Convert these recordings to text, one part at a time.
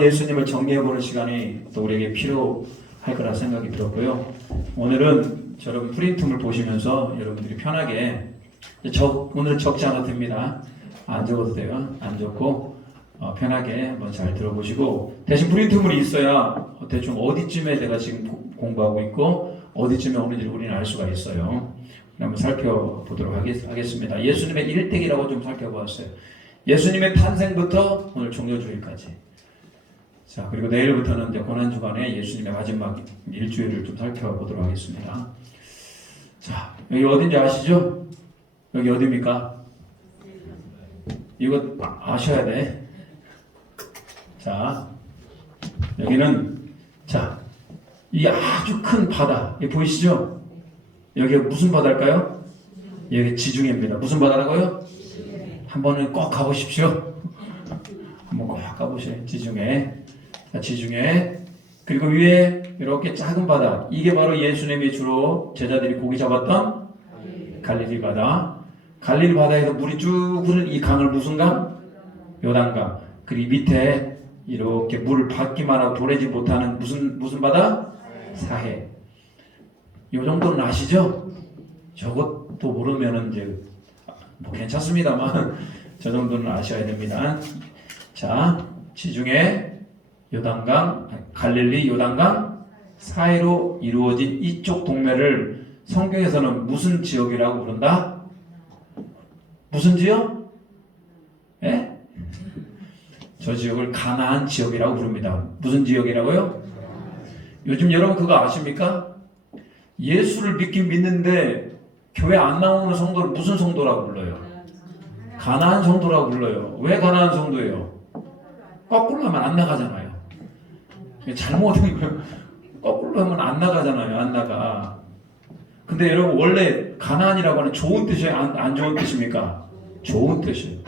예수님을 정리해보는 시간이 또 우리에게 필요할 거라 생각이 들었고요. 오늘은 여러분 프린트물 보시면서 여러분들이 편하게 오늘 적지 않아도 됩니다. 안 적어도 돼요. 안 적고 편하게 한번 잘 들어보시고, 대신 프린트물이 있어야 대충 어디쯤에 내가 지금 공부하고 있고 어디쯤에 오는지 우리는 알 수가 있어요. 한번 살펴보도록 하겠습니다. 예수님의 일대기라고 좀 살펴보았어요. 예수님의 탄생부터 오늘 종료주일까지. 자, 그리고 내일부터는 이제 고난주간에 예수님의 마지막 일주일을 좀 살펴보도록 하겠습니다. 자, 여기 어딘지 아시죠? 여기 어디입니까? 이거 아셔야 돼. 자, 여기는, 자, 이 아주 큰 바다, 이 보이시죠? 여기가 무슨 바다일까요? 여기 지중해입니다. 무슨 바다라고요? 한번은 꼭 가보십시오. 한번 꼭 가보세요. 지중해. 지중해. 그리고 위에 이렇게 작은 바다, 이게 바로 예수님이 주로 제자들이 고기 잡았던 갈릴리 바다. 갈릴리 바다에서 물이 쭉 흐르는 이 강을 무슨 강? 요단강. 그리고 밑에 이렇게 물을 받기만 하고 도래지 못하는 무슨 바다? 사해. 요 정도는 아시죠? 저것도 모르면은 이제 뭐 괜찮습니다만 저 정도는 아셔야 됩니다. 자, 지중해, 요단강, 갈릴리 요단강 사이로 이루어진 이쪽 동네를 성경에서는 무슨 지역이라고 부른다? 무슨 지역? 예? 저 지역을 가나안 지역이라고 부릅니다. 무슨 지역이라고요? 요즘 여러분 그거 아십니까? 예수를 믿긴 믿는데 교회 안 나오는 성도를 무슨 성도라고 불러요? 가나안 성도라고 불러요. 왜 가나안 성도예요? 거꾸로 하면 안 나가잖아요. 잘못은 거꾸로 하면 안 나가잖아요. 안 나가. 근데 여러분 원래 가나안이라고 하는 좋은 뜻이에요? 안 좋은 뜻입니까? 좋은 뜻이에요.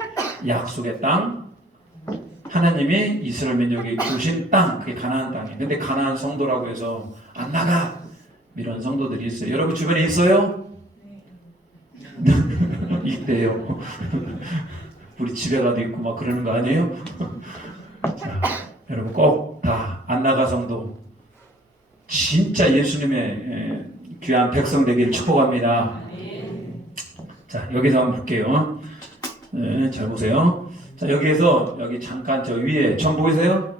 약속의 땅, 하나님이 이스라엘 민족에게 주신 땅, 그게 가나안 땅이에요. 근데 가나안 성도라고 해서 안 나가 이런 성도들이 있어요. 여러분 주변에 있어요? 있대요. 우리 집에 가도 있고 막 그러는 거 아니에요? 자, 여러분 꼭 다 안 나가 성도, 진짜 예수님의 귀한 백성 되기를 축복합니다. 자, 여기서 한번 볼게요. 잘 보세요. 자, 여기에서 여기 잠깐 저 위에 점 보이세요?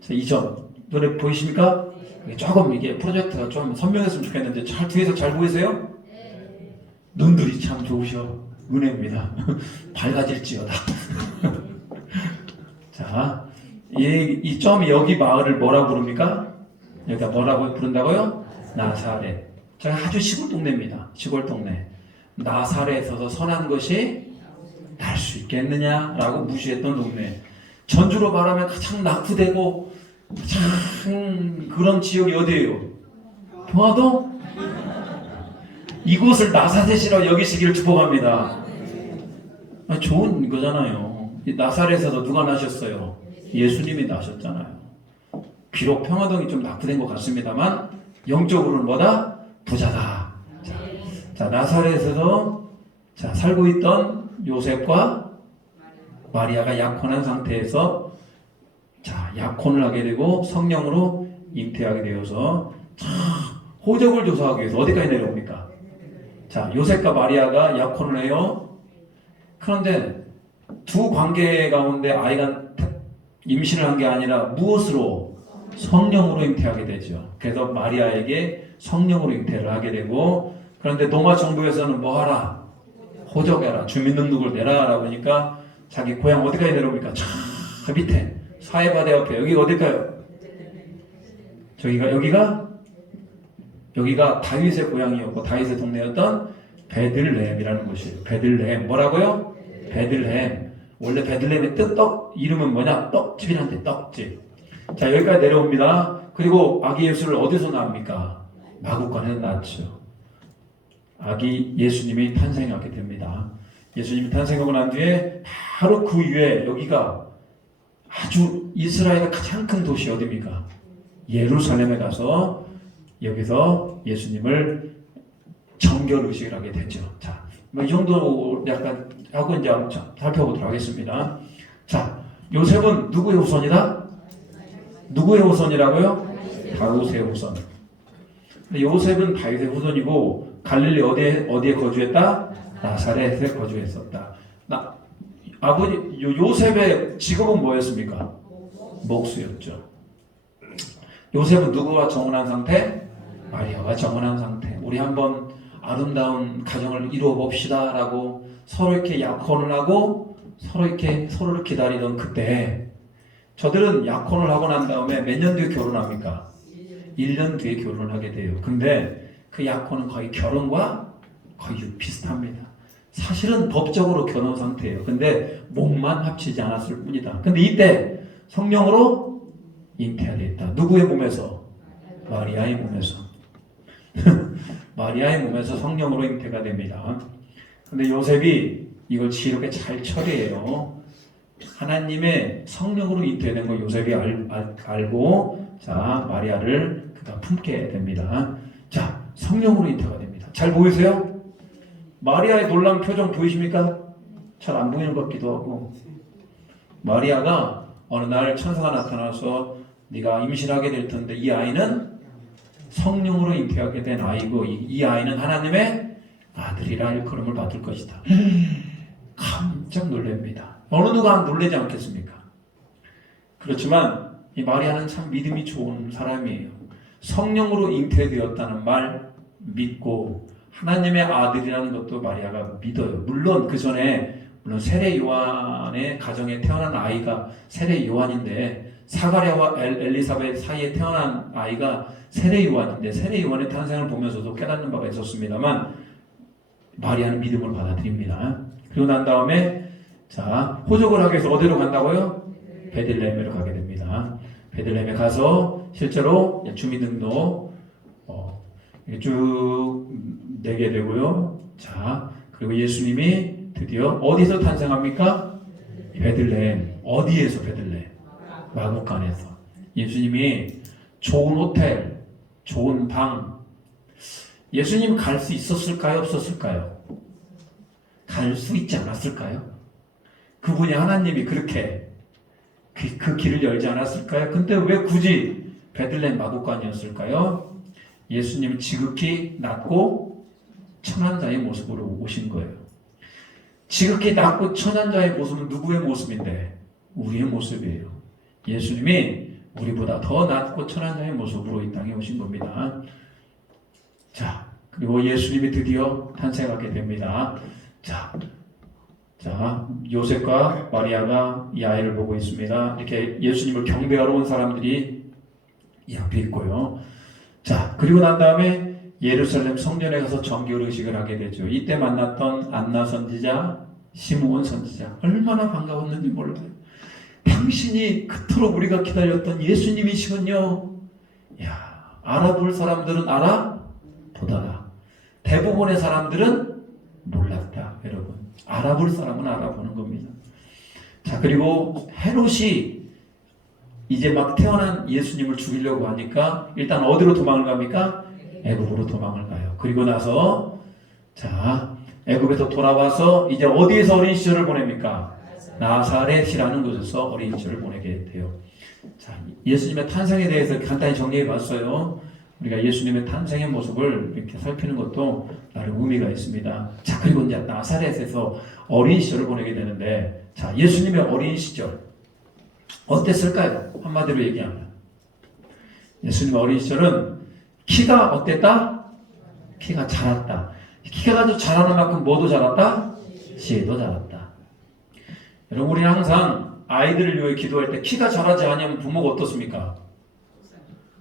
자, 이 점 눈에 보이십니까? 조금 이게 프로젝트가 좀 선명했으면 좋겠는데 잘 뒤에서 잘 보이세요? 눈들이 참 좋으셔. 은혜입니다. 밝아질지어다. 자, 이 점이 여기 마을을 뭐라고 부릅니까? 여기가 뭐라고 부른다고요? 나사렛. 저 아주 시골 동네입니다. 시골 동네. 나사렛에서 선한 것이 날 수 있겠느냐라고 무시했던 동네. 전주로 말하면 가장 낙후되고 참 그런 지역이 어디예요? 평화동? 이곳을 나사렛이라고 여기시기를 축복합니다. 좋은 거잖아요. 나사렛에서 누가 나셨어요? 예수님이 나셨잖아요. 비록 평화동이 좀 낙후된 것 같습니다만 영적으로는 뭐다? 부자다. 자, 나사렛에서 살고 있던 요셉과 마리아가 약혼한 상태에서 약혼을 하게 되고 성령으로 잉태하게 되어서 호적을 조사하기 위해서 어디까지 내려옵니까? 자, 요셉과 마리아가 약혼을 해요. 그런데 두 관계 가운데 아이가 임신을 한 게 아니라 무엇으로? 성령으로 잉태하게 되죠. 그래서 마리아에게 성령으로 잉태를 하게 되고, 그런데 로마 정부에서는 뭐 하라? 호적해라. 주민등록을 내라. 라고 하니까 자기 고향 어디까지 내려옵니까? 저 밑에 사해바다 옆에. 여기가 어딜까요? 여기가 다윗의 고향이었고 다윗의 동네였던 베들레헴이라는 곳이에요. 베들레헴. 뭐라고요? 베들레헴. 원래 베들레헴의 이름은 뭐냐? 떡집이란데, 떡집. 자, 여기까지 내려옵니다. 그리고 아기 예수를 어디서 낳습니까? 마구간에서 낳죠. 아기 예수님이 탄생하게 됩니다. 예수님이 탄생하고 난 뒤에 바로 그 위에 여기가 아주 이스라엘의 가장 큰 도시 어디입니까? 예루살렘에 가서 여기서 예수님을 정결 의식을 하게 되죠. 자, 이 정도 약간 하고 이제 살펴보도록 하겠습니다. 자, 요셉은 누구의 후손이다? 누구의 후손이라고요? 다윗의 후손. 근데 요셉은 다윗의 후손이고 갈릴리 어디에 거주했다? 나사렛에 거주했었다. 아버지 요셉의 직업은 뭐였습니까? 목수였죠. 요셉은 누구와 정혼한 상태? 마리아와 정혼한 상태. 우리 한번 아름다운 가정을 이루어 봅시다라고 서로 이렇게 약혼을 하고 서로를 기다리던 그때 저들은 약혼을 하고 난 다음에 몇 년 뒤에 결혼합니까? 1년 뒤에 결혼하게 돼요. 근데 그 약혼은 거의 결혼과 거의 비슷합니다. 사실은 법적으로 결혼 상태예요. 근데 몸만 합치지 않았을 뿐이다. 근데 이때 성령으로 잉태하였다. 누구의 몸에서? 마리아의 몸에서. 마리아의 몸에서 성령으로 잉태가 됩니다. 근데 요셉이 이걸 지혜롭게 잘 처리해요. 하나님의 성령으로 잉태된 거 요셉이 알고 자 마리아를 그가 품게 됩니다. 자 성령으로 잉태가 됩니다. 잘 보이세요? 마리아의 놀라운 표정 보이십니까? 잘 안 보이는 것 같기도 하고 마리아가 어느 날 천사가 나타나서 네가 임신하게 될 텐데 이 아이는 성령으로 잉태하게 된 아이고 이 아이는 하나님의 아들이라 일컬음을 받을 것이다. 깜짝 놀랍니다. 어느 누가 놀라지 않겠습니까? 그렇지만 이 마리아는 참 믿음이 좋은 사람이에요. 성령으로 잉태되었다는 말 믿고 하나님의 아들이라는 것도 마리아가 믿어요. 물론 그 전에 세례 요한의 가정에 태어난 아이가 세례 요한인데 사가랴와 엘리사벳 사이에 태어난 아이가 세례 요한인데 세례 요한의 탄생을 보면서도 깨닫는 바가 있었습니다만 마리아는 믿음을 받아들입니다. 그리고 난 다음에 자 호적을 하기 위해서 어디로 간다고요? 베들레헴으로 가게 됩니다. 베들레헴에 가서 실제로 주민등록 쭉 내게 되고요. 자 그리고 예수님이 드디어 어디서 탄생합니까? 베들레헴. 어디에서 베들레헴? 마구간에서. 예수님이 좋은 호텔, 좋은 방. 예수님 갈 수 있었을까요? 없었을까요? 갈 수 있지 않았을까요? 그분이 하나님이 그렇게 그 길을 열지 않았을까요? 근데 왜 굳이 베들레헴 마구간이었을까요? 예수님이 지극히 낮고 천한 자의 모습으로 오신 거예요. 지극히 낮고 천한 자의 모습은 누구의 모습인데? 우리의 모습이에요. 예수님이 우리보다 더 낮고 천한 자의 모습으로 이 땅에 오신 겁니다. 자, 그리고 예수님이 드디어 탄생하게 됩니다. 자, 요셉과 마리아가 이 아이를 보고 있습니다. 이렇게 예수님을 경배하러 온 사람들이 이 앞에 있고요. 자, 그리고 난 다음에 예루살렘 성전에 가서 정결 의식을 하게 되죠. 이때 만났던 안나 선지자, 시므온 선지자 얼마나 반가웠는지 몰라요. 당신이 그토록 우리가 기다렸던 예수님이시군요. 야, 알아볼 사람들은 알아보다가 대부분의 사람들은 몰랐다. 여러분, 알아볼 사람은 알아보는 겁니다. 자, 그리고 헤롯이 이제 막 태어난 예수님을 죽이려고 하니까 일단 어디로 도망을 갑니까? 애굽으로 도망을 가요. 그리고 나서 자 애굽에서 돌아와서 이제 어디에서 어린 시절을 보냅니까? 나사렛이라는 곳에서 어린 시절을 보내게 돼요. 자, 예수님의 탄생에 대해서 간단히 정리해 봤어요. 우리가 예수님의 탄생의 모습을 이렇게 살피는 것도 나름 의미가 있습니다. 자, 그리고 이제 나사렛에서 어린 시절을 보내게 되는데, 자, 예수님의 어린 시절 어땠을까요? 한마디로 얘기하면 예수님의 어린 시절은 키가 어땠다? 키가 자랐다. 키가 아주 자라는 만큼 뭐도 자랐다? 지혜도 자랐다. 여러분, 우리는 항상 아이들을 위해 기도할 때 키가 자라지 않으면 부모가 어떻습니까?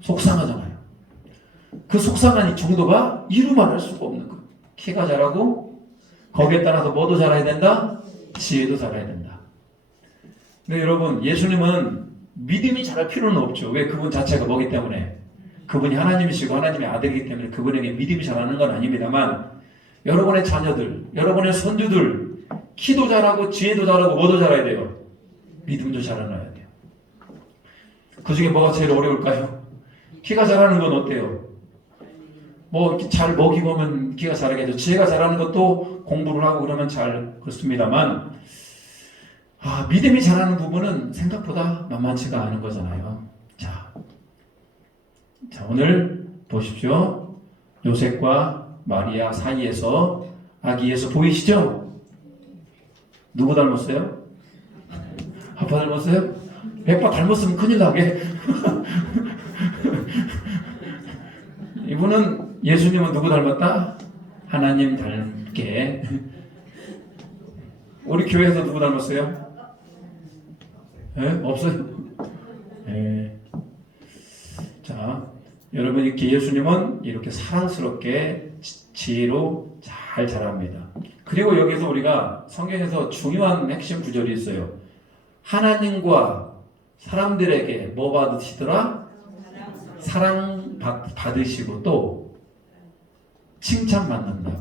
속상하잖아요. 그 속상한 정도가 이루 말할 수가 없는 거예요. 키가 자라고 거기에 따라서 뭐도 자라야 된다? 지혜도 자라야 된다. 근데 여러분, 예수님은 믿음이 자랄 필요는 없죠. 왜? 그분 자체가 뭐기 때문에? 그분이 하나님이시고 하나님의 아들이기 때문에 그분에게 믿음이 자라는 건 아닙니다만, 여러분의 자녀들, 여러분의 손주들 키도 자라고 지혜도 자라고 뭐도 자라야 돼요? 믿음도 자라나야 돼요. 그 중에 뭐가 제일 어려울까요? 키가 자라는 건 어때요? 뭐 잘 먹이고 하면 키가 자라겠죠. 지혜가 자라는 것도 공부를 하고 그러면 잘 그렇습니다만, 믿음이 자라는 부분은 생각보다 만만치가 않은 거잖아요. 자, 자, 오늘 보십시오. 요셉과 마리아 사이에서 아기 예수 보이시죠? 누구 닮았어요? 아빠 닮았어요? 백바 닮았으면 큰일 나게. 이분은 예수님은 누구 닮았다? 하나님 닮게. 우리 교회에서 누구 닮았어요? 없어요? 자, 여러분 이렇게 예수님은 이렇게 사랑스럽게 지혜로 잘 자랍니다. 그리고 여기서 우리가 성경에서 중요한 핵심 구절이 있어요. 하나님과 사람들에게 뭐 받으시더라? 사랑 받으시고 또 칭찬받는다.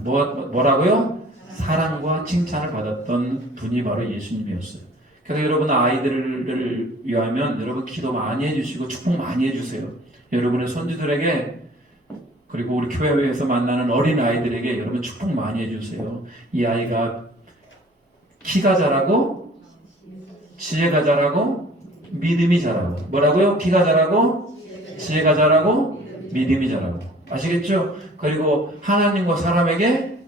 뭐라고요? 사랑과 칭찬을 받았던 분이 바로 예수님이었어요. 그래서 여러분 아이들을 위하면 여러분 기도 많이 해주시고 축복 많이 해주세요. 여러분의 손주들에게 그리고 우리 교회에서 만나는 어린 아이들에게 여러분 축복 많이 해주세요. 이 아이가 키가 자라고 지혜가 자라고 믿음이 자라고 뭐라고요? 키가 자라고 지혜가 자라고 믿음이 자라고 아시겠죠? 그리고 하나님과 사람에게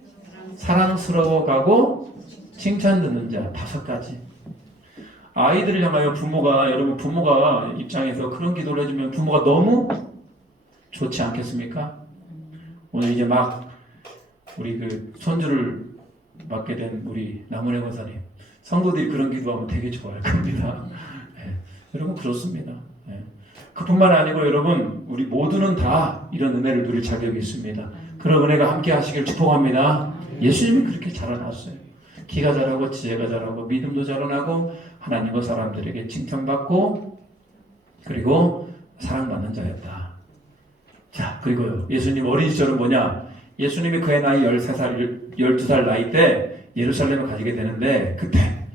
사랑스러워 가고 칭찬 듣는 자 5가지. 아이들을 향하여 여러분 부모가 입장에서 그런 기도를 해주면 부모가 너무 좋지 않겠습니까? 오늘 이제 막 우리 그 손주를 맡게 된 우리 남은혜 권사님 성도들이 그런 기도하면 되게 좋아할 겁니다. 네, 여러분 그렇습니다. 네. 그뿐만 아니고 여러분 우리 모두는 다 이런 은혜를 누릴 자격이 있습니다. 그런 은혜가 함께 하시길 축복합니다. 예수님이 그렇게 자라났어요. 키가 자라고 지혜가 자라고 믿음도 자라나고 하나님과 사람들에게 칭찬받고 그리고 사랑받는 자였다. 자, 그리고요. 예수님 어린 시절은 뭐냐? 예수님이 그의 나이 13살, 12살 나이 때 예루살렘을 가지게 되는데 그때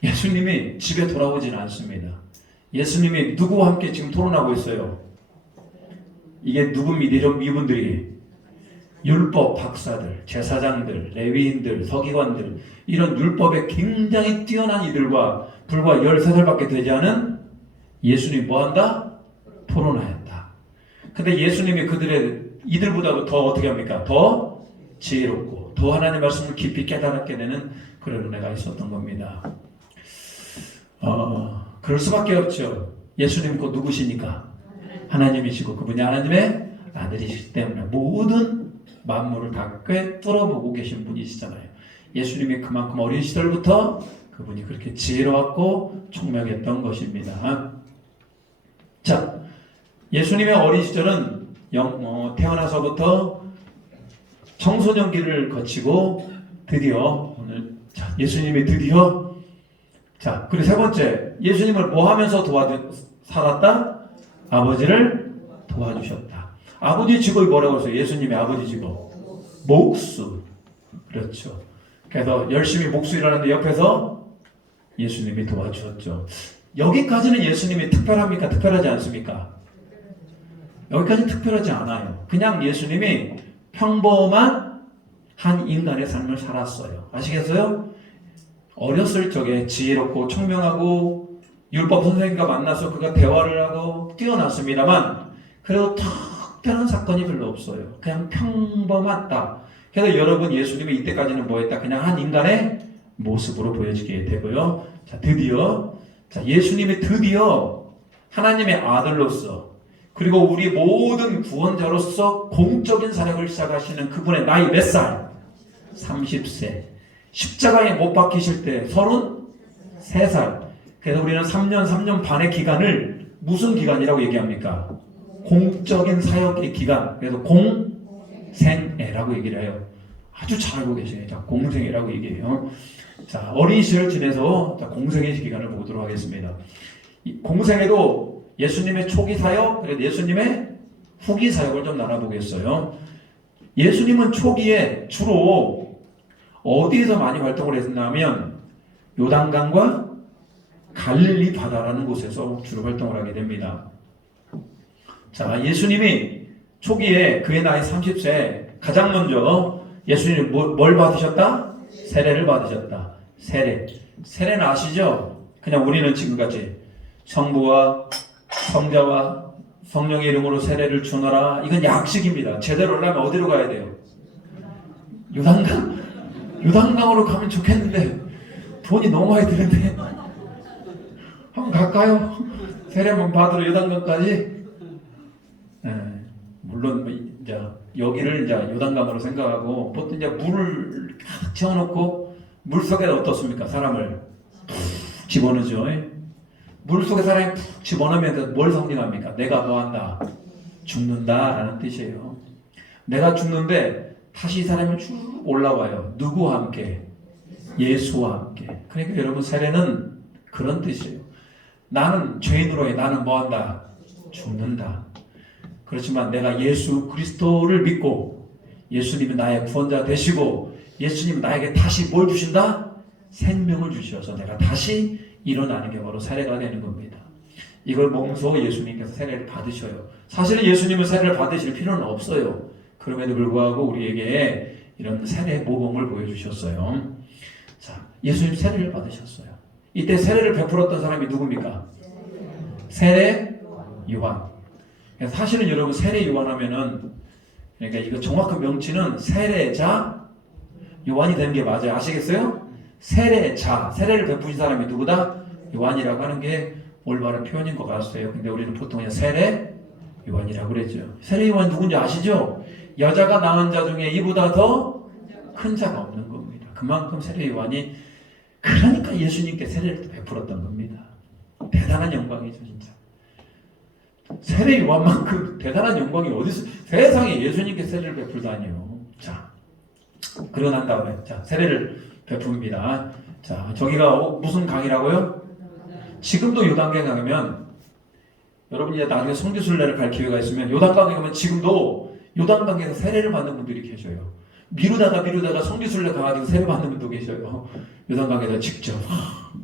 예수님이 집에 돌아오지는 않습니다. 예수님이 누구와 함께 지금 토론하고 있어요? 이게 누굽니다? 이분들이 율법 박사들, 제사장들, 레위인들, 서기관들 이런 율법에 굉장히 뛰어난 이들과 불과 13살밖에 되지 않은 예수님이 뭐한다? 토론하였다. 근데 예수님이 이들보다도 더 어떻게 합니까? 더 지혜롭고 더 하나님의 말씀을 깊이 깨달았게 되는 그런 은혜가 있었던 겁니다. 그럴 수밖에 없죠. 예수님 곧 누구시니까? 하나님이시고 그분이 하나님의 아들이시기 때문에 모든 만물을 다 꿰뚫어보고 계신 분이시잖아요. 예수님이 그만큼 어린 시절부터 그분이 그렇게 지혜로웠고 총명했던 것입니다. 자, 예수님의 어린 시절은 태어나서부터 청소년기를 거치고 드디어 오늘 예수님이 드디어 그리고 세 번째 예수님을 뭐 하면서 살았다? 아버지를 도와주셨다. 아버지 직업이 뭐라고 했어요? 예수님의 아버지 직업 목수. 그렇죠. 그래서 열심히 목수 일하는데 옆에서 예수님이 도와주셨죠. 여기까지는 예수님이 특별합니까? 특별하지 않습니까? 여기까지는 특별하지 않아요. 그냥 예수님이 평범한 한 인간의 삶을 살았어요. 아시겠어요? 어렸을 적에 지혜롭고 총명하고 율법 선생님과 만나서 그가 대화를 하고 뛰어났습니다만 그래도 특별한 사건이 별로 없어요. 그냥 평범하다. 그래서 여러분 예수님이 이때까지는 뭐했다? 그냥 한 인간의 모습으로 보여지게 되고요. 드디어 예수님이 드디어 하나님의 아들로서 그리고 우리 모든 구원자로서 공적인 사역을 시작하시는 그분의 나이 몇 살? 30세. 십자가에 못 박히실 때 33살. 그래서 우리는 3년 반의 기간을 무슨 기간이라고 얘기합니까? 공적인 사역의 기간. 그래서 공생애라고 얘기를 해요. 아주 잘 알고 계시네요. 공생애라고 얘기해요. 어린 시절을 지내서 공생애 기간을 보도록 하겠습니다. 공생애도 예수님의 초기 사역, 그리고 예수님의 후기 사역을 좀 나눠보겠어요. 예수님은 초기에 주로 어디에서 많이 활동을 했냐면 요단강과 갈릴리 바다라는 곳에서 주로 활동을 하게 됩니다. 예수님이 초기에 그의 나이 30세 가장 먼저 예수님이 뭘 받으셨다? 세례를 받으셨다. 세례는 아시죠? 그냥 우리는 지금까지 성부와 성자와 성령의 이름으로 세례를 주너라. 이건 약식입니다. 제대로 하려면 어디로 가야 돼요? 요단강? 요단강으로 가면 좋겠는데 돈이 너무 많이 드는데 한번 갈까요? 세례 한번 받으러 요단강까지? 물론 이제 여기를 이제 요단강으로 생각하고 보통 이제 물을 탁 채워놓고 물 속에 어떻습니까? 사람을 푹 집어넣죠. 물 속에 사람이 푹 집어넣으면 뭘 상징합니까? 내가 뭐한다? 죽는다라는 뜻이에요. 내가 죽는데 다시 이 사람이 쭉 올라와요. 누구와 함께? 예수와 함께. 그러니까 여러분 세례는 그런 뜻이에요. 나는 죄인으로의 나는 뭐한다? 죽는다. 그렇지만 내가 예수 그리스도를 믿고 예수님이 나의 구원자 되시고 예수님 나에게 다시 뭘 주신다? 생명을 주셔서 내가 다시 일어나는 게 바로 세례가 되는 겁니다. 이걸 몸소 예수님께서 세례를 받으셔요. 사실은 예수님은 세례를 받으실 필요는 없어요. 그럼에도 불구하고 우리에게 이런 세례 모범을 보여주셨어요. 자, 예수님 세례를 받으셨어요. 이때 세례를 베풀었던 사람이 누굽니까? 세례 요한. 사실은 여러분 세례 요한 하면은 그러니까 이거 정확한 명칭은 세례자 요한이 되는 게 맞아요. 아시겠어요? 세례자, 세례를 베푸신 사람이 누구다? 요한이라고 하는 게 올바른 표현인 것 같아요. 근데 우리는 보통 그냥 세례 요한이라고 그랬죠. 세례 요한 누군지 아시죠? 여자가 낳은 자 중에 이보다 더 큰 자가 없는 겁니다. 그만큼 세례 요한이 그러니까 예수님께 세례를 베풀었던 겁니다. 대단한 영광이죠, 진짜. 세례 요한만큼 대단한 영광이 어디서 세상에 예수님께 세례를 베풀다니요. 자, 그러고 난 다음에 자 세례를 베풉니다. 자, 저기가 무슨 강이라고요? 지금도 요단강에 가면 여러분이 이제 나중에 성지순례를 갈 기회가 있으면 요단강에 가면 지금도 요단강에서 세례를 받는 분들이 계셔요. 미루다가 성지순례 가가지고 세례 받는 분도 계셔요. 요단강에다 직접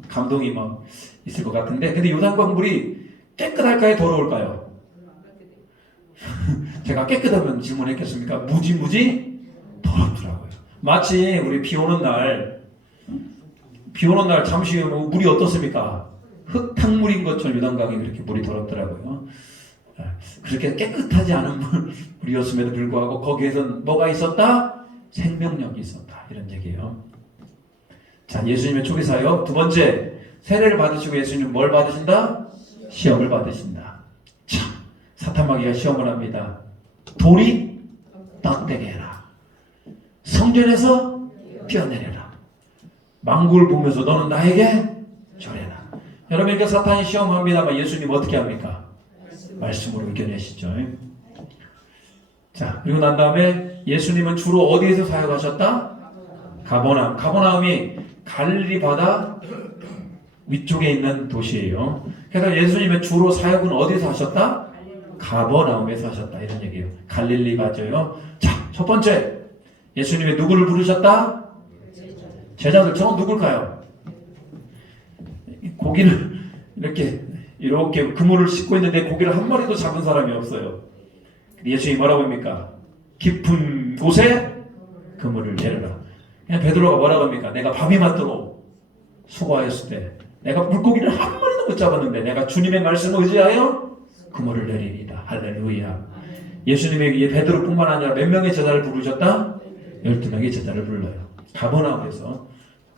감동이 막 있을 것 같은데 근데 요단강 물이 깨끗할까요? 더러울까요? 제가 깨끗하면 질문했겠습니까? 무지 더럽더라고요. 마치 우리 비 오는 날 잠시 후에 물이 어떻습니까? 흙탕물인 것처럼 요단강이 그렇게 물이 더럽더라고요. 그렇게 깨끗하지 않은 물이었음에도 불구하고 거기에선 뭐가 있었다? 생명력이 있었다. 이런 얘기예요. 자, 예수님의 초기 사역 두 번째 세례를 받으시고 예수님은 뭘 받으신다? 시험을 받으신다. 참, 사탄마귀가 시험을 합니다. 돌이 떡되게 해라. 성전에서 뛰어내려라. 망구를 보면서 너는 나에게 절해라. 여러분 이렇게 사탄이 시험합니다만 예수님 어떻게 합니까? 말씀으로 이겨내시죠. 자, 그리고 난 다음에 예수님은 주로 어디에서 사역하셨다? 가버나움. 가버나움이 갈릴리 바다 위쪽에 있는 도시예요. 그래서 예수님의 주로 사역은 어디서 하셨다? 가버나움에서 하셨다. 이런 얘기예요. 갈릴리 가죠요. 자, 첫 번째 예수님이 누구를 부르셨다? 제자들. 저건 누굴까요? 고기를 이렇게 그물을 싣고 있는데 고기를 한 마리도 잡은 사람이 없어요. 예수님이 뭐라고 합니까? 깊은 곳에 그물을 내려라. 그냥 베드로가 뭐라고 합니까? 내가 밤이 맞도록 수고하였을 때 내가 물고기를 한 마리도 못 잡았는데 내가 주님의 말씀을 의지하여 그물을 내리리다. 할렐루야. 예수님이 베드로뿐만 아니라 몇 명의 제자를 부르셨다? 12명의 제자를 불러요. 가버나움에서.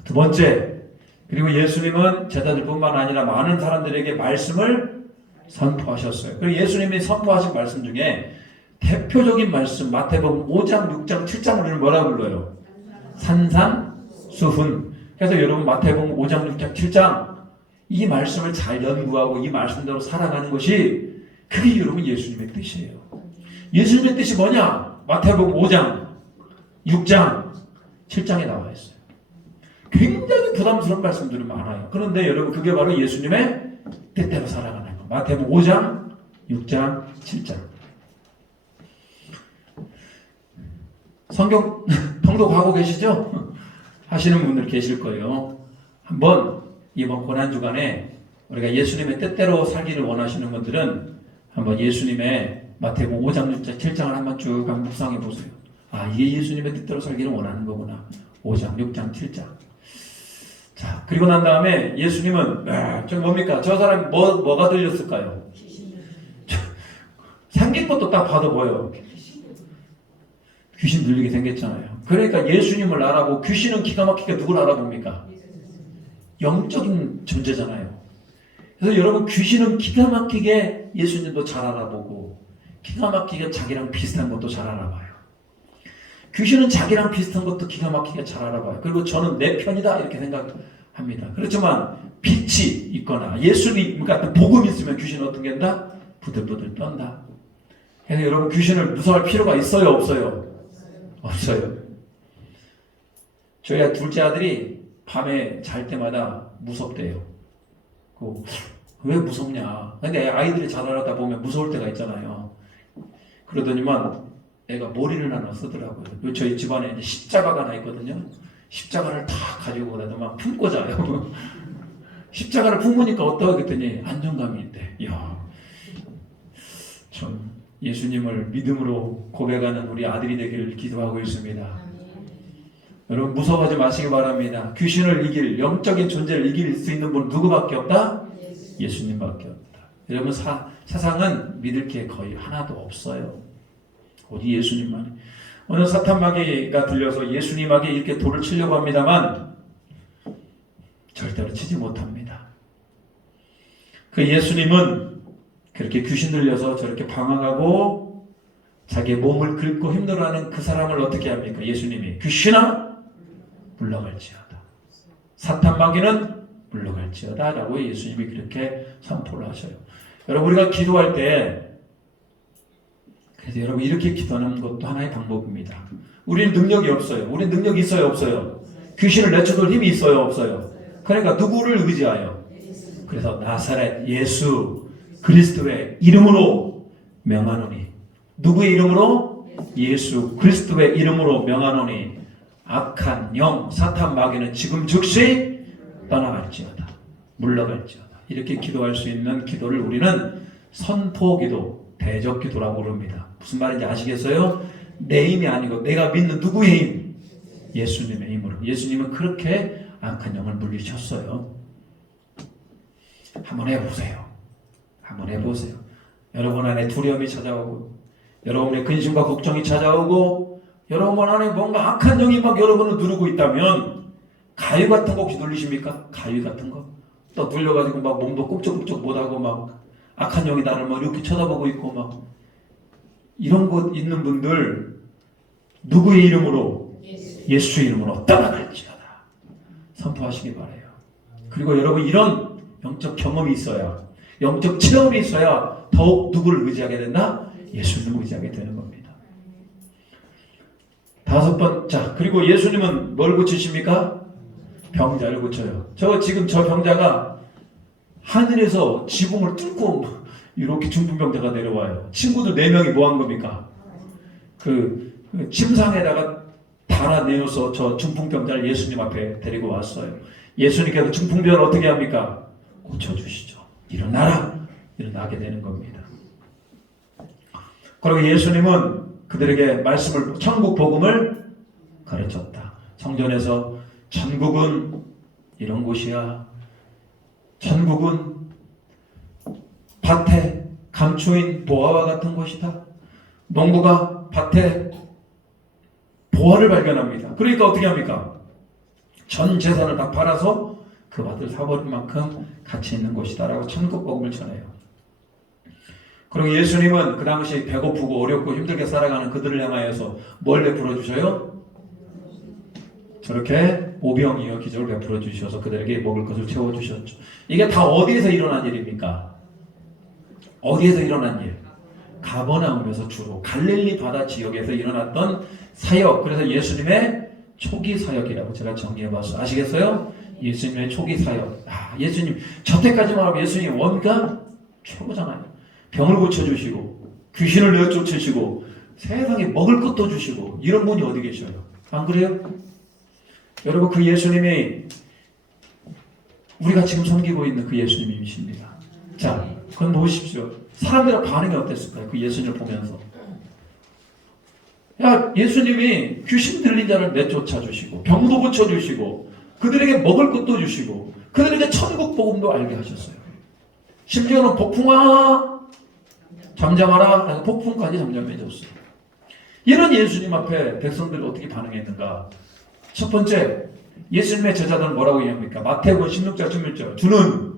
두 번째, 그리고 예수님은 제자들뿐만 아니라 많은 사람들에게 말씀을 선포하셨어요. 그리고 예수님이 선포하신 말씀 중에 대표적인 말씀 마태복음 5장, 6장, 7장을 우리는 뭐라고 불러요? 산상수훈. 그래서 여러분 마태복음 5장, 6장, 7장 이 말씀을 잘 연구하고 이 말씀대로 살아가는 것이 그게 여러분 예수님의 뜻이에요. 예수님의 뜻이 뭐냐? 마태복음 5장, 6장, 7장에 나와 있어요. 굉장히 부담스러운 말씀들이 많아요. 그런데 여러분 그게 바로 예수님의 뜻대로 살아가는 거. 마태복음 5장, 6장, 7장. 성경 통독하고 계시죠? 하시는 분들 계실 거예요. 한번 이번 고난주간에 우리가 예수님의 뜻대로 살기를 원하시는 분들은 한번 예수님의 마태복음 5장, 6장, 7장을 한번 쭉 묵상해 보세요. 아, 이게 예수님의 뜻대로 살기를 원하는 거구나. 5장, 6장, 7장. 자, 그리고 난 다음에 예수님은 저 뭡니까? 저 사람이 뭐가 들렸을까요? 생긴 것도 딱 봐도 뭐예요? 귀신 들리게 생겼잖아요. 그러니까 예수님을 알아보고 귀신은 기가 막히게 누굴 알아봅니까? 영적인 존재잖아요. 그래서 여러분 귀신은 기가 막히게 예수님도 잘 알아보고 기가 막히게 자기랑 비슷한 것도 잘 알아봐요. 귀신은 자기랑 비슷한 것도 기가 막히게 잘 알아봐요. 그리고 저는 내 편이다 이렇게 생각합니다. 그렇지만 빛이 있거나 예수님 같은 복음이 있으면 귀신은 어떻게 한다? 부들부들 떤다. 그래서 여러분 귀신을 무서워할 필요가 있어요? 없어요? 없어요. 저희 둘째 아들이 밤에 잘 때마다 무섭대요. 왜 무섭냐? 근데 아이들이 자라다 보면 무서울 때가 있잖아요. 그러더니만 애가 머리를 하나 쓰더라고요. 저희 집안에 이제 십자가가 하나 있거든요. 십자가를 다 가지고 오다가 막 품고 자요. 십자가를 품으니까 어떠하고 했더니 안정감이 있대. 이야, 참 예수님을 믿음으로 고백하는 우리 아들이 되기를 기도하고 있습니다. 여러분 무서워하지 마시기 바랍니다. 귀신을 이길, 영적인 존재를 이길 수 있는 분 누구밖에 없다? 예수님밖에 없다. 여러분 세상은 믿을 게 거의 하나도 없어요. 오직 예수님만. 오늘 사탄 마귀가 들려서 예수님에게 이렇게 돌을 치려고 합니다만 절대로 치지 못합니다. 그 예수님은 그렇게 귀신 들려서 저렇게 방황하고 자기의 몸을 긁고 힘들어하는 그 사람을 어떻게 합니까? 예수님이 귀신아 물러갈지어다. 사탄 마귀는 물러갈지어다 라고 예수님이 그렇게 선포를 하셔요. 여러분 우리가 기도할 때 그래서 여러분 이렇게 기도하는 것도 하나의 방법입니다. 우리는 능력이 없어요. 우리는 능력이 있어요? 없어요? 귀신을 내쫓을 힘이 있어요? 없어요? 그러니까 누구를 의지하여? 그래서 나사렛 예수 그리스도의 이름으로 명하노니. 누구의 이름으로? 예수 그리스도의 이름으로 명하노니 악한 영 사탄 마귀는 지금 즉시 떠나갈지어다. 물러갈지어다. 이렇게 기도할 수 있는 기도를 우리는 선포기도, 대적기도라고 부릅니다. 무슨 말인지 아시겠어요? 내 힘이 아니고 내가 믿는 누구의 힘? 예수님의 힘으로. 예수님은 그렇게 악한 영을 물리셨어요. 한번 해보세요. 한번 해보세요. 여러분 안에 두려움이 찾아오고 여러분의 근심과 걱정이 찾아오고 여러분 안에 뭔가 악한 영이 막 여러분을 누르고 있다면 가위 같은 거 혹시 눌리십니까? 가위 같은 거? 또 눌려가지고 막 몸도 꼼짝꼼짝 못하고 막 악한 영이 나를 막 이렇게 쳐다보고 있고 막 이런 것 있는 분들 누구의 이름으로? 예수 이름으로 떠나갈지어다. 선포하시기 바라요. 그리고 여러분 이런 영적 경험이 있어야 영적 체험이 있어야 더욱 누구를 의지하게 된다? 예수님을 의지하게 되는 겁니다. 다섯 번, 자 그리고 예수님은 뭘 고치십니까? 병자를 고쳐요. 지금 저 병자가 하늘에서 지붕을 뚫고 이렇게 중풍병자가 내려와요. 친구들 4명이 뭐 한 겁니까? 그 침상에다가 달아내어서 저 중풍병자를 예수님 앞에 데리고 왔어요. 예수님께서 중풍병을 어떻게 합니까? 고쳐주시죠. 일어나라! 일어나게 되는 겁니다. 그리고 예수님은 그들에게 말씀을, 천국 복음을 가르쳤다. 성전에서 천국은 이런 곳이야. 천국은 밭에 감추인 보화와 같은 것이다. 농부가 밭에 보화를 발견합니다. 그러니까 어떻게 합니까? 전 재산을 다 팔아서 그 밭을 사버릴 만큼 가치 있는 곳이다 라고 천국 복음을 전해요. 그리고 예수님은 그 당시 배고프고 어렵고 힘들게 살아가는 그들을 향하여서 뭘 베풀어 주셔요? 저렇게 오병이어 기적을 베풀어 주셔서 그들에게 먹을 것을 채워주셨죠. 이게 다 어디에서 일어난 일입니까? 어디에서 일어난 일? 가버나움에서 주로 갈릴리 바다 지역에서 일어났던 사역. 그래서 예수님의 초기 사역이라고 제가 정리해봤어요. 아시겠어요? 예수님의 초기 사역. 예수님 저때까지만 하면 예수님 원가 최고잖아요. 병을 고쳐주시고 귀신을 내쫓으시고 세상에 먹을 것도 주시고 이런 분이 어디 계셔요? 안 그래요? 여러분 그 예수님이 우리가 지금 섬기고 있는 그 예수님이십니다. 자, 그건 보십시오. 사람들의 반응이 어땠을까요? 그 예수님을 보면서. 예수님이 귀신 들린 자를 내쫓아 주시고 병도 고쳐 주시고 그들에게 먹을 것도 주시고 그들에게 천국 복음도 알게 하셨어요. 심지어는 폭풍아 잠잠하라. 폭풍까지 잠잠해졌어요. 이런 예수님 앞에 백성들이 어떻게 반응했는가? 첫 번째, 예수님의 제자들은 뭐라고 얘기합니까? 마태복음 16장 16절. 주는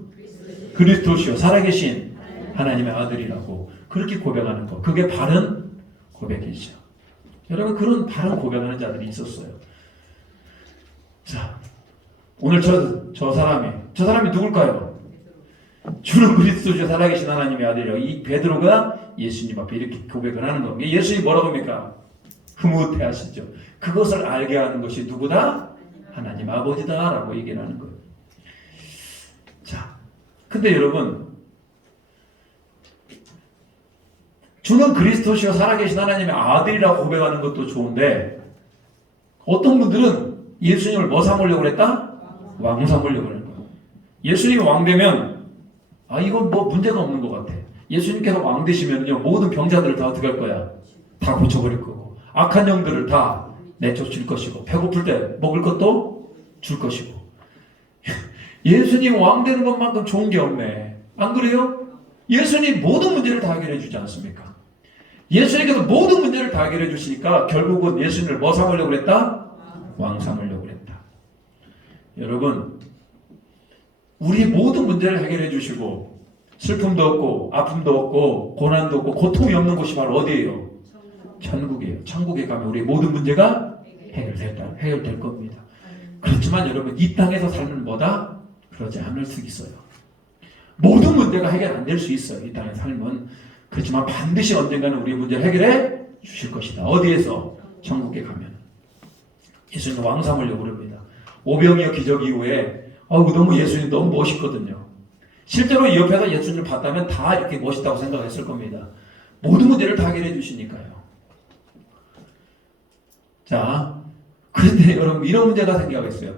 그리스도시요 살아계신 하나님의 아들이라고 그렇게 고백하는 거. 그게 바른 고백이죠. 여러분, 그런 바른 고백하는 자들이 있었어요. 자, 오늘 저 사람이 누굴까요? 주는 그리스도시요 살아계신 하나님의 아들이라고 이 베드로가 예수님 앞에 이렇게 고백을 하는 겁니다. 예수님 뭐라고 합니까? 흐뭇해 하시죠. 그것을 알게 하는 것이 누구다? 하나님 아버지다라고 얘기를 하는 거예요. 자, 근데 여러분, 주는 그리스도시요 살아계신 하나님의 아들이라고 고백하는 것도 좋은데 어떤 분들은 예수님을 뭐 삼으려고 그랬다? 왕 삼으려고 그러는 거예요. 예수님이 왕 되면 이건 뭐 문제가 없는 것 같아. 예수님께서 왕 되시면요 모든 병자들을 다 어떻게 할 거야? 다 고쳐버릴 거고 악한 영들을 다 내쫓을 것이고 배고플 때 먹을 것도 줄 것이고 예수님 왕 되는 것만큼 좋은 게 없네. 안 그래요? 예수님 모든 문제를 다 해결해 주지 않습니까? 예수님께서 모든 문제를 다 해결해 주시니까 결국은 예수님을 뭐 삼으려고 그랬다? 왕 삼으려고 그랬다. 여러분, 우리 모든 문제를 해결해 주시고 슬픔도 없고 아픔도 없고 고난도 없고 고통이 없는 곳이 바로 어디예요? 천국이에요. 천국에 가면 우리 모든 문제가 해결될 겁니다. 그렇지만 여러분, 이 땅에서 삶은 뭐다? 그러지 않을 수 있어요. 모든 문제가 해결 안 될 수 있어요. 이 땅의 삶은. 그렇지만 반드시 언젠가는 우리의 문제를 해결해 주실 것이다. 어디에서? 천국에 가면. 예수님 왕 삼으려고 그럽니다. 오병이어 기적 이후에 너무 예수님 너무 멋있거든요. 실제로 이 옆에서 예수님을 봤다면 다 이렇게 멋있다고 생각했을 겁니다. 모든 문제를 다 해결해 주시니까요. 자, 그런데 여러분 이런 문제가 생겨있어요.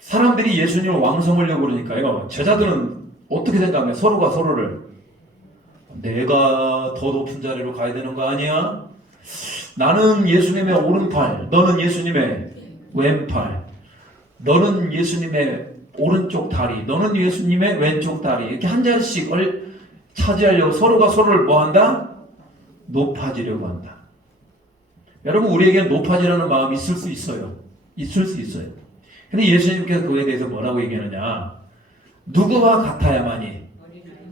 사람들이 예수님을 왕 삼으려고 그러니까요. 제자들은 어떻게 생각해요? 서로가 서로를 내가 더 높은 자리로 가야 되는 거 아니야? 나는 예수님의 오른팔, 너는 예수님의 왼팔, 너는 예수님의 오른쪽 다리, 너는 예수님의 왼쪽 다리, 이렇게 한 자리씩을 차지하려고 서로가 서로를 뭐 한다? 높아지려고 한다. 여러분, 우리에게는 높아지려는 마음이 있을 수 있어요. 있을 수 있어요. 근데 예수님께서 그에 대해서 뭐라고 얘기하느냐? 누구와 같아야만이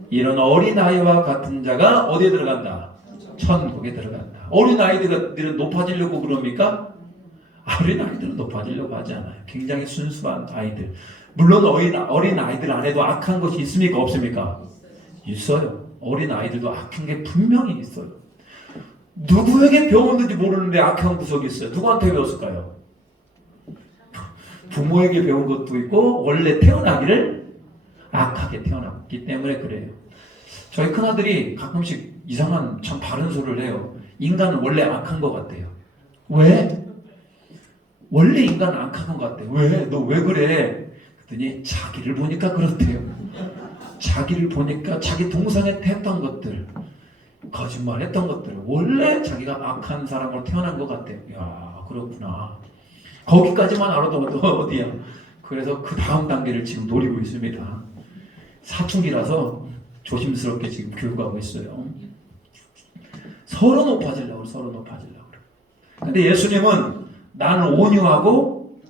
이런 어린아이와 같은 자가 어디에 들어간다? 천국에 들어간다. 어린아이들은 높아지려고 그럽니까? 어린아이들은 높아지려고 하지 않아요. 굉장히 순수한 아이들. 물론 어린아이들 안에도 악한 것이 있습니까? 없습니까? 있어요. 어린아이들도 악한 게 분명히 있어요. 누구에게 배웠는지 모르는데 악한 구석이 있어요. 누구한테 배웠을까요? 부모에게 배운 것도 있고 원래 태어나기를 악하게 태어났기 때문에 그래요. 저희 큰아들이 가끔씩 이상한 참 바른 소리를 해요. 인간은 원래 악한 것 같대요. 왜? 원래 인간은 악한 것 같대. 왜? 너 왜 그래? 그랬더니 자기를 보니까 그렇대요. 자기를 보니까 자기 동생에 했던 것들, 거짓말했던 것들, 원래 자기가 악한 사람으로 태어난 것 같대요. 야, 그렇구나. 거기까지만 알아도 어디야? 그래서 그 다음 단계를 지금 노리고 있습니다. 사춘기라서 조심스럽게 지금 교육하고 있어요. 서로 높아지려고 그래. 근데 예수님은 나는 온유하고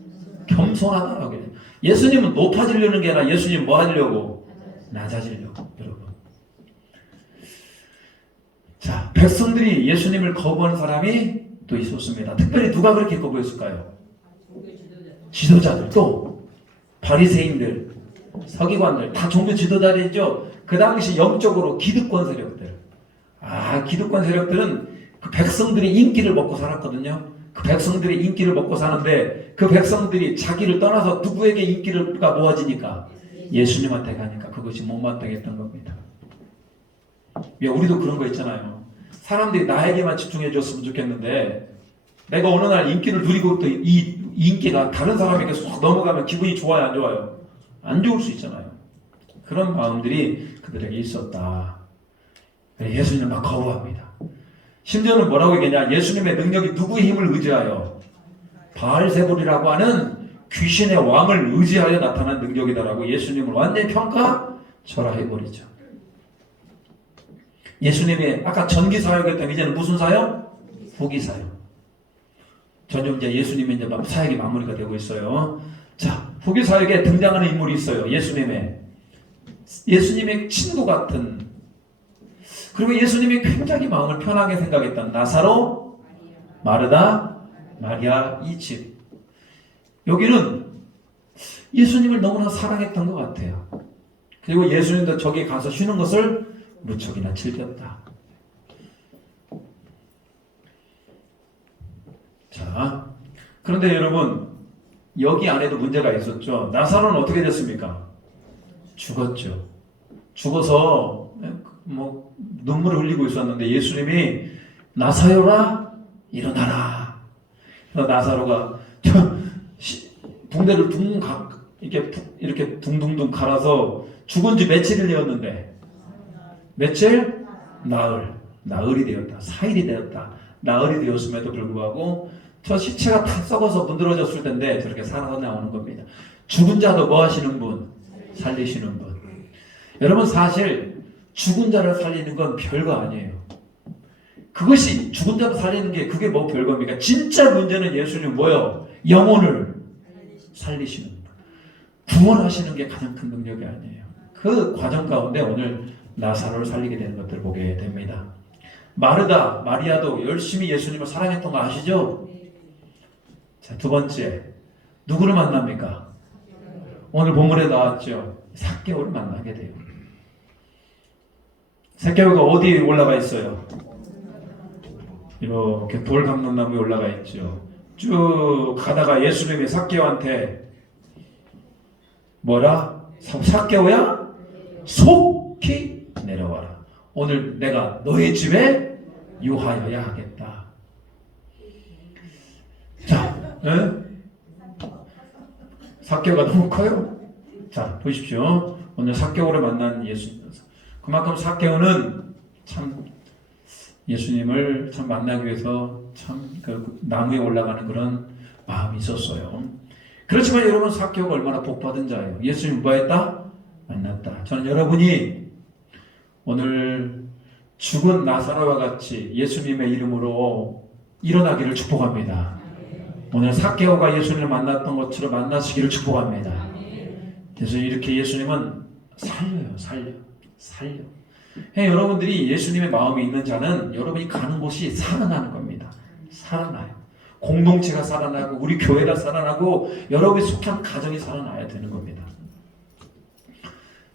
겸손하다라고 해요. 예수님은 높아지려는 게 아니라 예수님 뭐 하려고? 낮아지려고, 여러분. 자, 백성들이 예수님을 거부하는 사람이 또 있었습니다. 특별히 누가 그렇게 거부했을까요? 지도자들, 또 바리새인들, 서기관들, 다 종교 지도자들이죠. 그 당시 영적으로 기득권 세력들. 기득권 세력들은 그 백성들이 인기를 먹고 살았거든요. 그 백성들이 인기를 먹고 사는데 그 백성들이 자기를 떠나서 누구에게 인기가 모아지니까 예수님한테 가니까 그것이 못마땅했던 겁니다. 우리도 그런 거 있잖아요. 사람들이 나에게만 집중해 줬으면 좋겠는데 내가 어느 날 인기를 누리고 또 이 인기가 다른 사람에게 쏙 넘어가면 기분이 좋아요, 안 좋아요? 안 좋을 수 있잖아요. 그런 마음들이 그들에게 있었다. 예수님을 막 거부합니다. 심지어는 뭐라고 얘기하냐? 예수님의 능력이 누구의 힘을 의지하여? 바알세불이라고 하는 귀신의 왕을 의지하여 나타난 능력이다라고 예수님을 완전히 평가 절하해버리죠. 예수님의 아까 전기 사역이었다면 이제는 무슨 사역? 후기 사역. 전혀 이제 예수님의 이제 사역이 마무리가 되고 있어요. 자, 후기 사역에 등장하는 인물이 있어요. 예수님의 친구 같은, 그리고 예수님이 굉장히 마음을 편하게 생각했던 나사로, 마르다, 마리아 이 집. 여기는 예수님을 너무나 사랑했던 것 같아요. 그리고 예수님도 저기 가서 쉬는 것을 무척이나 즐겼다. 자, 그런데 여러분, 여기 안에도 문제가 있었죠. 나사로는 어떻게 됐습니까? 죽었죠. 죽어서 뭐 눈물을 흘리고 있었는데 예수님이 나사로라 일어나라. 그래서 나사로가 붕대를 이렇게 둥둥둥 갈아서 죽은 지 며칠이 되었는데 며칠? 나흘이 되었다. 4일이 되었다. 나흘이 되었음에도 불구하고 저 시체가 다 썩어서 문드러졌을 텐데 저렇게 살아서 나오는 겁니다. 죽은 자도 뭐 하시는 분? 살리시는 분. 여러분, 사실 죽은 자를 살리는 건 별거 아니에요. 그것이 죽은 자를 살리는 게 그게 뭐 별겁니까? 진짜 문제는 예수님 뭐예요? 영혼을 살리시는 분. 구원하시는 게 가장 큰 능력이 아니에요. 그 과정 가운데 오늘 나사로를 살리게 되는 것들을 보게 됩니다. 마르다, 마리아도 열심히 예수님을 사랑했던 거 아시죠? 자, 두 번째, 누구를 만납니까? 오늘 본문에 나왔죠. 삭개오를 만나게 돼요. 삭개오가 어디에 올라가 있어요? 이렇게 돌 감는 나무에 올라가 있죠. 쭉 가다가 예수님이 삭개오한테 뭐라? 삭개오야? 속히 내려와라. 오늘 내가 너의 집에 유하여야 하겠다. 자, 삭개오가 너무 커요. 자, 보십시오. 오늘 삭개오를 만난 예수님. 그만큼 삭개오는 참 예수님을 참 만나기 위해서 참 그 나무에 올라가는 그런 마음이 있었어요. 그렇지만 여러분, 삭개오가 얼마나 복받은 자예요. 예수님 뭐 했다? 만났다. 저는 여러분이 오늘 죽은 나사로와 같이 예수님의 이름으로 일어나기를 축복합니다. 오늘 삭개오가 예수님을 만났던 것처럼 만나시기를 축복합니다. 그래서 이렇게 예수님은 살려. 여러분들이 예수님의 마음이 있는 자는 여러분이 가는 곳이 살아나는 겁니다. 살아나요. 공동체가 살아나고 우리 교회가 살아나고 여러분이 속한 가정이 살아나야 되는 겁니다.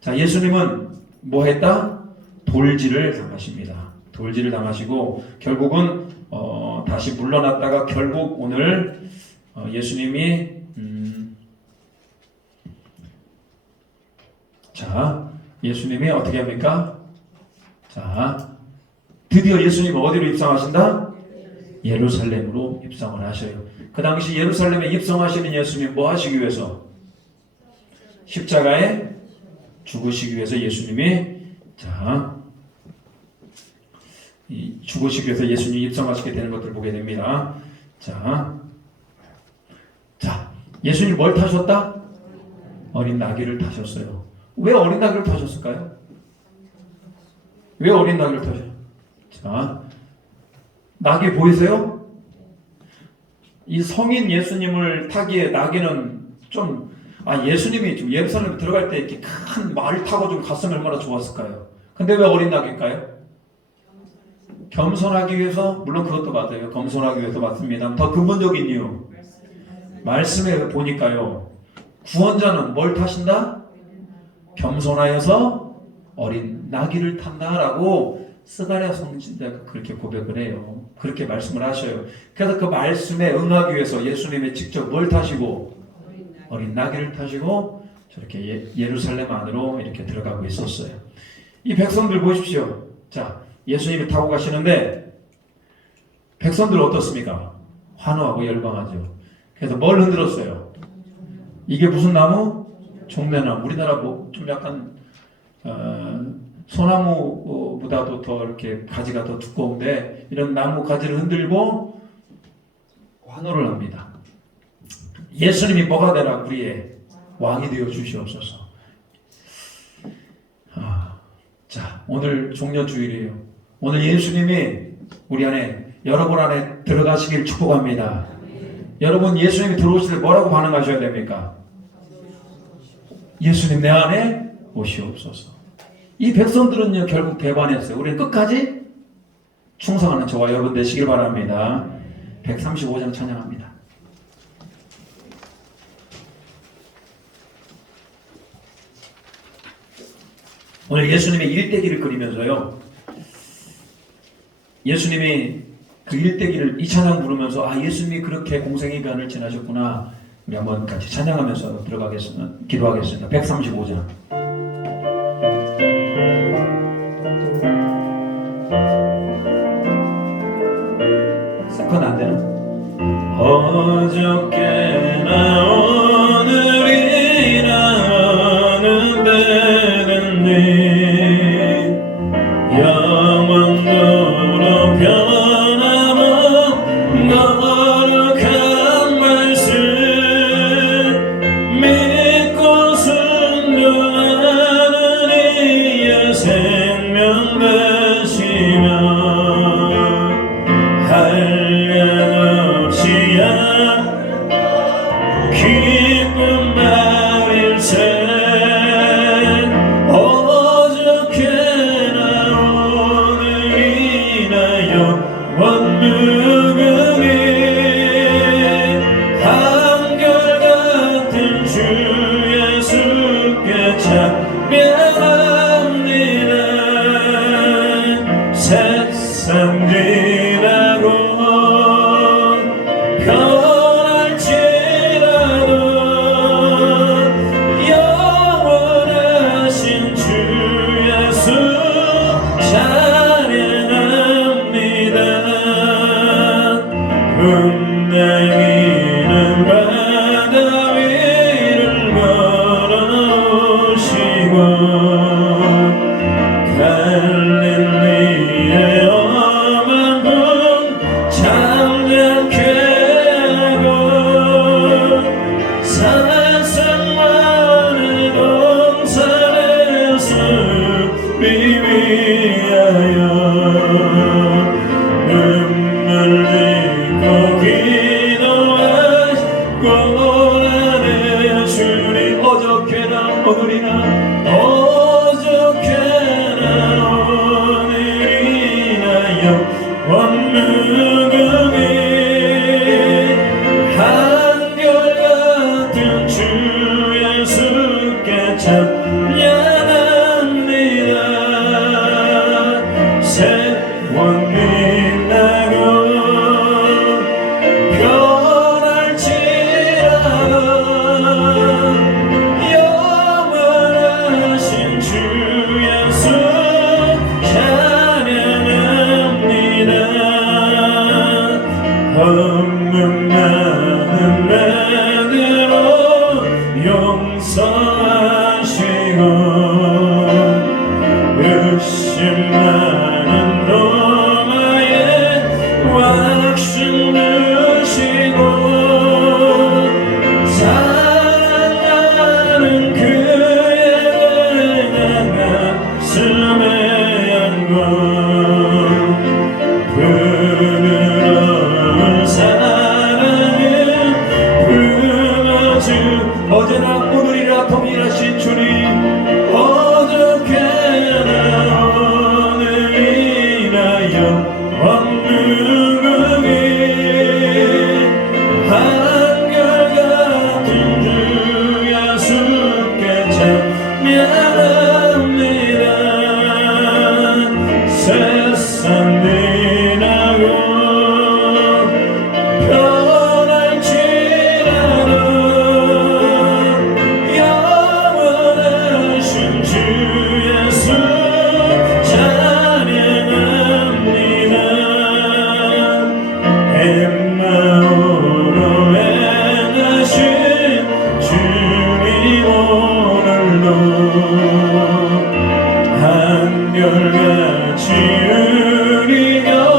자, 예수님은 뭐 했다? 돌질을 당하십니다. 돌질을 당하시고 결국은 다시 물러났다가 결국 오늘 예수님이 예수님이 어떻게 합니까? 자, 드디어 예수님 어디로 입성하신다? 예루살렘으로 입성을 하셔요. 그 당시 예루살렘에 입성하시는 예수님 뭐 하시기 위해서? 십자가에 죽으시기 위해서 예수님이 죽으시기 위해서 예수님이 입성하시게 되는 것들을 보게 됩니다. 자, 예수님 뭘 타셨다? 어린 나귀를 타셨어요. 왜 어린 나귀를 타셨을까요? 왜 어린 나귀를 타셨어요? 자, 나귀 보이세요? 이 성인 예수님을 타기에 나귀는 좀 예수님이 좀 예루살렘에 들어갈 때 이렇게 큰 말을 타고 좀 갔으면 얼마나 좋았을까요? 근데 왜 어린 나귀일까요? 겸손하기 위해서, 물론 그것도 맞아요. 겸손하기 위해서 맞습니다. 더 근본적인 이유, 말씀에 보니까요, 구원자는 뭘 타신다? 겸손하여서 어린 나귀를 탄다라고 스가랴 선지자가 그렇게 고백을 해요. 그렇게 말씀을 하셔요. 그래서 그 말씀에 응하기 위해서 예수님이 직접 뭘 타시고? 어린 나귀를 타시고 저렇게 예루살렘 안으로 이렇게 들어가고 있었어요. 이 백성들 보십시오. 자, 예수님이 타고 가시는데 백성들 어떻습니까? 환호하고 열광하죠. 그래서 뭘 흔들었어요? 이게 무슨 나무? 종려나무. 우리나라 좀 약간 소나무보다도 더 이렇게 가지가 더 두꺼운데 이런 나무 가지를 흔들고 환호를 합니다. 예수님이 뭐가 되라 우리의 왕이 되어 주시옵소서. 자, 오늘 종려주일이에요. 오늘 예수님이 우리 안에, 여러분 안에 들어가시길 축복합니다. 여러분 예수님이 들어오실 때 뭐라고 반응하셔야 됩니까? 예수님 내 안에 오시옵소서. 이 백성들은요 결국 배반했어요. 우리는 끝까지 충성하는 저와 여러분 되시길 바랍니다. 135장 찬양합니다. 오늘 예수님의 일대기를 그리면서요, 예수님이 그 일대기를 이 찬양 부르면서 아 예수님이 그렇게 공생의 간을 지나셨구나, 우리 한번 같이 찬양하면서 들어가겠습니다. 기도하겠습니다. 135장. 세컨드 안 되나? 어저께나 오늘이나 어느 때는 네 영원토록 변함없는 거룩한 말씀 믿고 순종하는 이의 생명 되시며 한량없이야 기쁜 말일세 어저께나 오늘이나 영원무궁히 한결같은 주 예수께 찬양합니다. 세상 지나고 변할지라도 영원하신 주 예수 찬양합니다. 흩날리는 바다 위를 걸어오시고 갈릴리의 험한 분 잠잠케 하고 사상 많은 동산에서 우리 위하여 눈물 짓고 기도하시고 나내주니 어저께나 오늘이나 어저께나 오늘이나 영원무궁히 한결같은 주 예수께 찬양합니다. 세월 빛나고 변할지라도 영원하신 주 예수 찬양합니다. 헛문나는 매대로 용서하시고 의심 많은 로마의 왁신 주시고 사랑하는 그의 가슴에 안고 부드러운 사랑을 품어주 어제나 오늘이나 동일하신 주님 어저께나 오늘이나 영원무궁히 한결같은 주 예수께 찬양합니다. 세상 지나고 변할지라도 영원하신 주 예수 찬양합니다. 엠마오로 행하신 주님 오늘도 한결같이 우리 곁에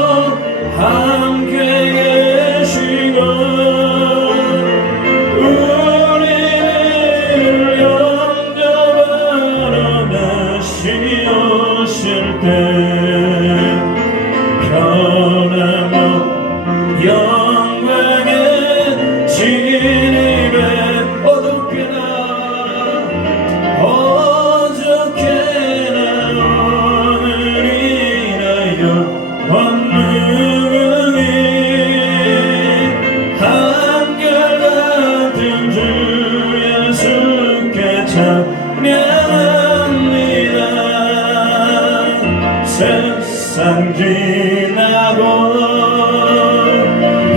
세월은 지나고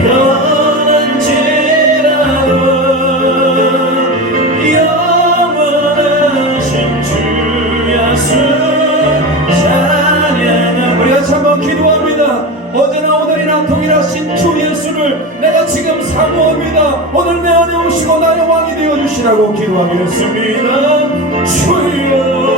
변은 지나고 영원하신 주 예수 찬양하. 우리가 한번 기도합니다. 어제나 오늘이나 동일하신 주 예수를 내가 지금 사모합니다. 오늘 내 안에 오시고 나의 왕이 되어주시라고 기도하겠습니다. 주여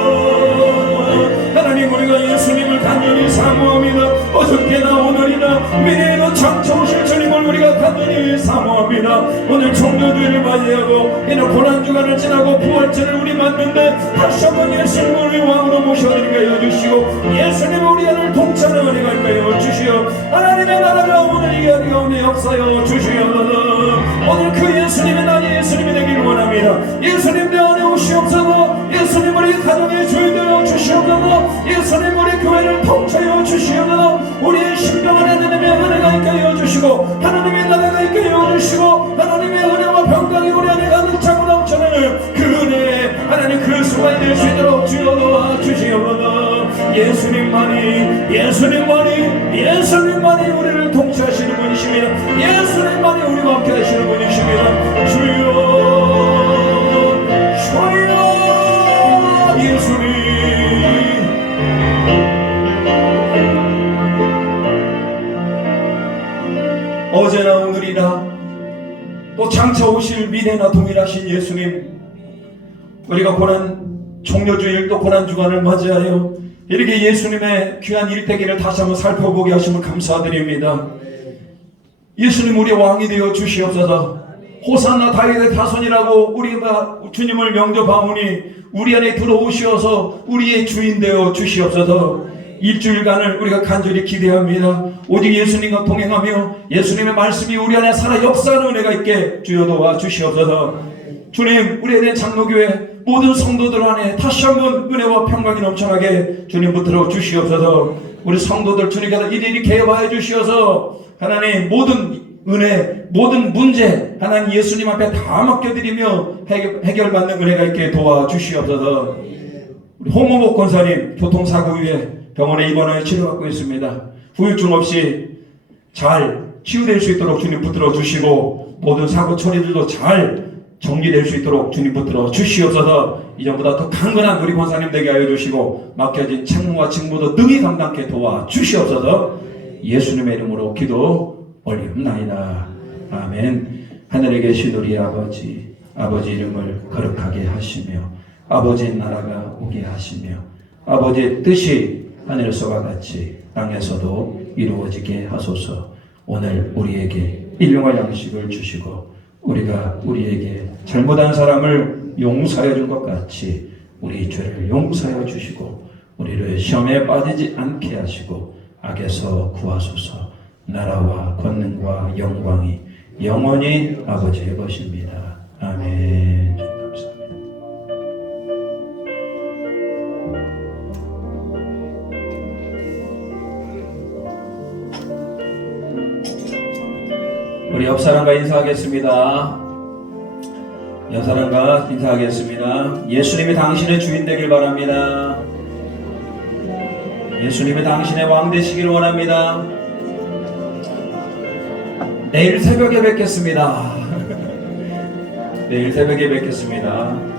하나님, 우리가 예수님을 간절히 사모합니다. 어저께나 오늘이나 미래에도 장차 오실 주님을 우리가 간절히 사모합니다. 오늘 종료주의를 맞이하고 이런 고난주간을 지나고 부활절을 우리 맞는데 다시 한번 예수님을 우리 왕으로 모셔드리게 해주시고 예수님을 우리 안을 통찰하게 하여 주시오. 하나님의 나라가 오늘 이 자리 가운데 역사여 주시오. 오늘 그 예수님의 날이 예수님이 되기를 원합니다. 예수님 내 안에 오시옵소서. 예수님 우리 가정의 주인 되어 주시옵소서. 예수님 우리 교회를 통치하여 주시옵소서. 우리의 심령 안에 하나님의 은혜가 있게 하여 주시고 하나님의 나라가 있게 하여 주시고 하나님의 은혜와 평강이 우리 안에 가득 차고 넘쳐나는 그 은혜 하나님 그 수가 될 수 있도록 주여 도와주시옵소서. 예수님만이 우리를 통치하시는 분이십니다. 예수님만이 우리와 함께 하시는 분이십니다. 주여 예수님. 어제나 오늘이나 또 장차 오실 미래나 동일하신 예수님, 우리가 고난 종료주일 또 고난주간을 맞이하여 이렇게 예수님의 귀한 일대기를 다시 한번 살펴보게 하심을 감사드립니다. 예수님 우리 왕이 되어 주시옵소서. 호산나 다윗의 자손이라고 우리가 주님을 영접하오니 우리 안에 들어오시어서 우리의 주인 되어 주시옵소서. 일주일간을 우리가 간절히 기대합니다. 오직 예수님과 동행하며 예수님의 말씀이 우리 안에 살아 역사하는 은혜가 있게 주여 도와 주시옵소서. 주님, 우리에 대한 장로교회 모든 성도들 안에 다시 한번 은혜와 평강이 넘쳐나게 주님 붙들어 주시옵소서. 우리 성도들 주님께서 일일이 개입하여 주시어서 하나님 모든 은혜, 모든 문제 하나님 예수님 앞에 다 맡겨드리며 해결받는 은혜가 있게 도와주시옵소서. 우리 홍무복 권사님 교통사고 후에 병원에 입원하여 치료받고 있습니다. 후유증 없이 잘 치유될 수 있도록 주님 붙들어 주시고 모든 사고 처리들도 잘 정리될 수 있도록 주님 붙들어 주시옵소서. 이전보다 더 강건한 우리 권사님 되게 하여 주시고 맡겨진 책무와 직무도 능히 감당케 도와 주시옵소서. 예수님의 이름으로 기도 올리옵나이다. 아멘. 하늘에 계신 우리 아버지 이름을 거룩하게 하시며 아버지의 나라가 오게 하시며 아버지의 뜻이 하늘에서와 같이 땅에서도 이루어지게 하소서. 오늘 우리에게 일용할 양식을 주시고 우리가 우리에게 잘못한 사람을 용서해 준 것 같이 우리 죄를 용서해 주시고 우리를 시험에 빠지지 않게 하시고 악에서 구하소서. 나라와 권능과 영광이 영원히 아버지의 것입니다. 아멘. 감사합니다. 우리 옆사람과 인사하겠습니다. 옆사람과 인사하겠습니다. 예수님이 당신의 주인 되길 바랍니다. 예수님이 당신의 왕 되시길 원합니다. 내일 새벽에 뵙겠습니다. 내일 새벽에 뵙겠습니다.